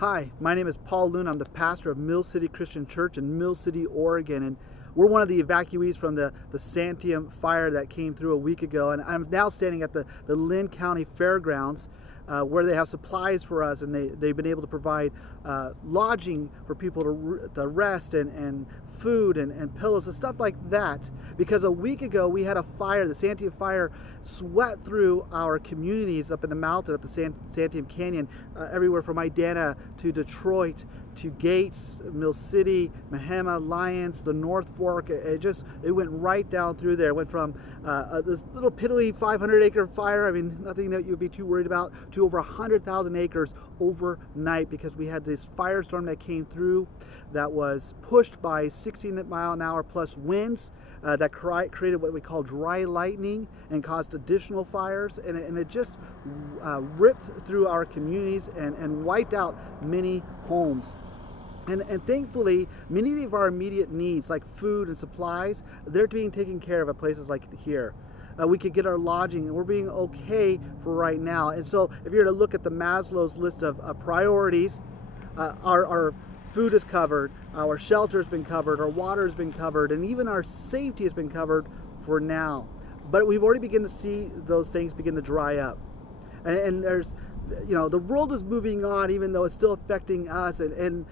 Hi, my name is Paul Loon. I'm the pastor of Mill City Christian Church in Mill City, Oregon, and we're one of the evacuees from the santiam fire that came through a week ago. And I'm now standing at the Lynn County Fairgrounds where they have supplies for us, and they've been able to provide lodging for people to rest and food and pillows and stuff like that. Because a week ago we had a fire, the santiam fire swept through our communities up in the mountain, up the Santiam Canyon, everywhere from Idana to Detroit to Gates, Mill City, Mahama, Lyons, the North Fork. It went right down through there. It went from this little piddly 500-acre fire, I mean, nothing that you'd be too worried about, to over 100,000 acres overnight, because we had this firestorm that came through that was pushed by 16-mile-an-hour plus winds that created what we call dry lightning and caused additional fires, and it just ripped through our communities and wiped out many homes. And thankfully, many of our immediate needs, like food and supplies, they're being taken care of at places like here. We could get our lodging, and we're being okay for right now. And so if you're to look at the Maslow's list of priorities, our food is covered, our shelter has been covered, our water has been covered, and even our safety has been covered for now. But we've already begun to see those things begin to dry up. And there's, the world is moving on, even though it's still affecting us, and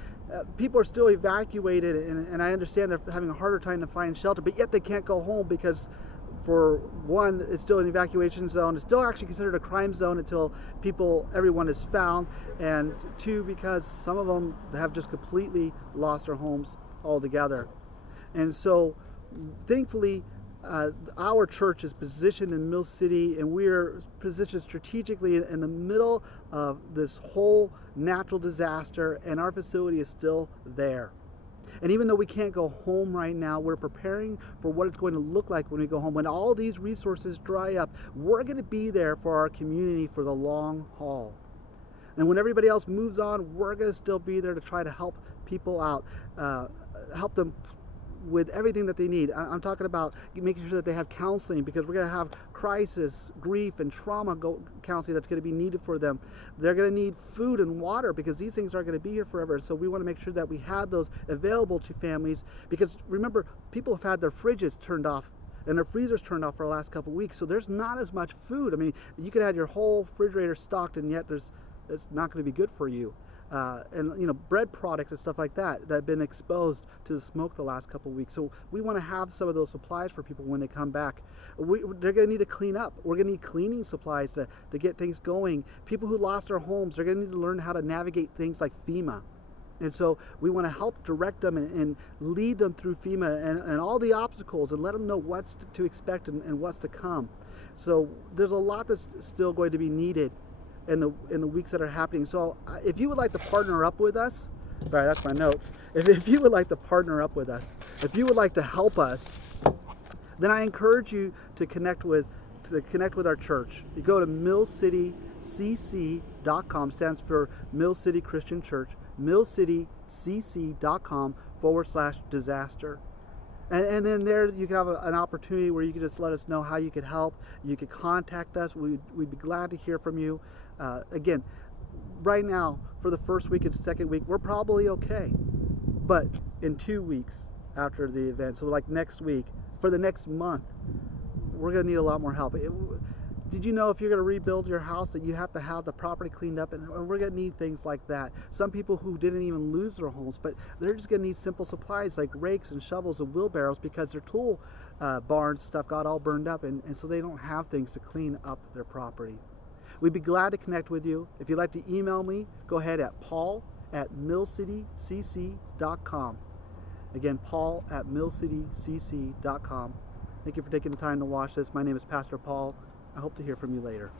people are still evacuated, and I understand they're having a harder time to find shelter, but yet they can't go home because, for one, it's still an evacuation zone. It's still actually considered a crime zone until everyone is found, and two, because some of them have just completely lost their homes altogether. And so, thankfully, our church is positioned in Mill City, and we're positioned strategically in the middle of this whole natural disaster, and our facility is still there. And even though we can't go home right now, we're preparing for what it's going to look like when we go home. When all these resources dry up, we're going to be there for our community for the long haul. And when everybody else moves on, we're going to still be there to try to help people out, help them with everything that they need. I'm talking about making sure that they have counseling, because we're going to have crisis, grief, and trauma counseling that's going to be needed for them. They're going to need food and water, because these things aren't going to be here forever. So we want to make sure that we have those available to families, because remember, people have had their fridges turned off and their freezers turned off for the last couple of weeks. So there's not as much food. I mean, you could have your whole refrigerator stocked, and yet it's not going to be good for you. And bread products and stuff like that have been exposed to the smoke the last couple of weeks. So we want to have some of those supplies for people when they come back. They're going to need to clean up. We're going to need cleaning supplies to get things going. People who lost their homes, they're going to need to learn how to navigate things like FEMA. And so we want to help direct them and lead them through FEMA and all the obstacles, and let them know what's to expect and what's to come. So there's a lot that's still going to be needed in the weeks that are happening. So if you would like to partner up with us, sorry, that's my notes. If you would like to partner up with us, if you would like to help us, then I encourage you to connect with our church. You go to millcitycc.com, stands for Mill City Christian Church, millcitycc.com/disaster. And then there you can have an opportunity where you can just let us know how you could help. You could contact us. We'd be glad to hear from you. Again, right now, for the first week and second week, we're probably okay. But in 2 weeks after the event, so like next week, for the next month, we're going to need a lot more help. Did you know if you're going to rebuild your house that you have to have the property cleaned up, and we're going to need things like that. Some people who didn't even lose their homes, but they're just going to need simple supplies like rakes and shovels and wheelbarrows, because their tool barns stuff got all burned up, and so they don't have things to clean up their property. We'd be glad to connect with you. If you'd like to email me, go ahead at paul@millcitycc.com. Again, paul@millcitycc.com. Thank you for taking the time to watch this. My name is Pastor Paul. I hope to hear from you later.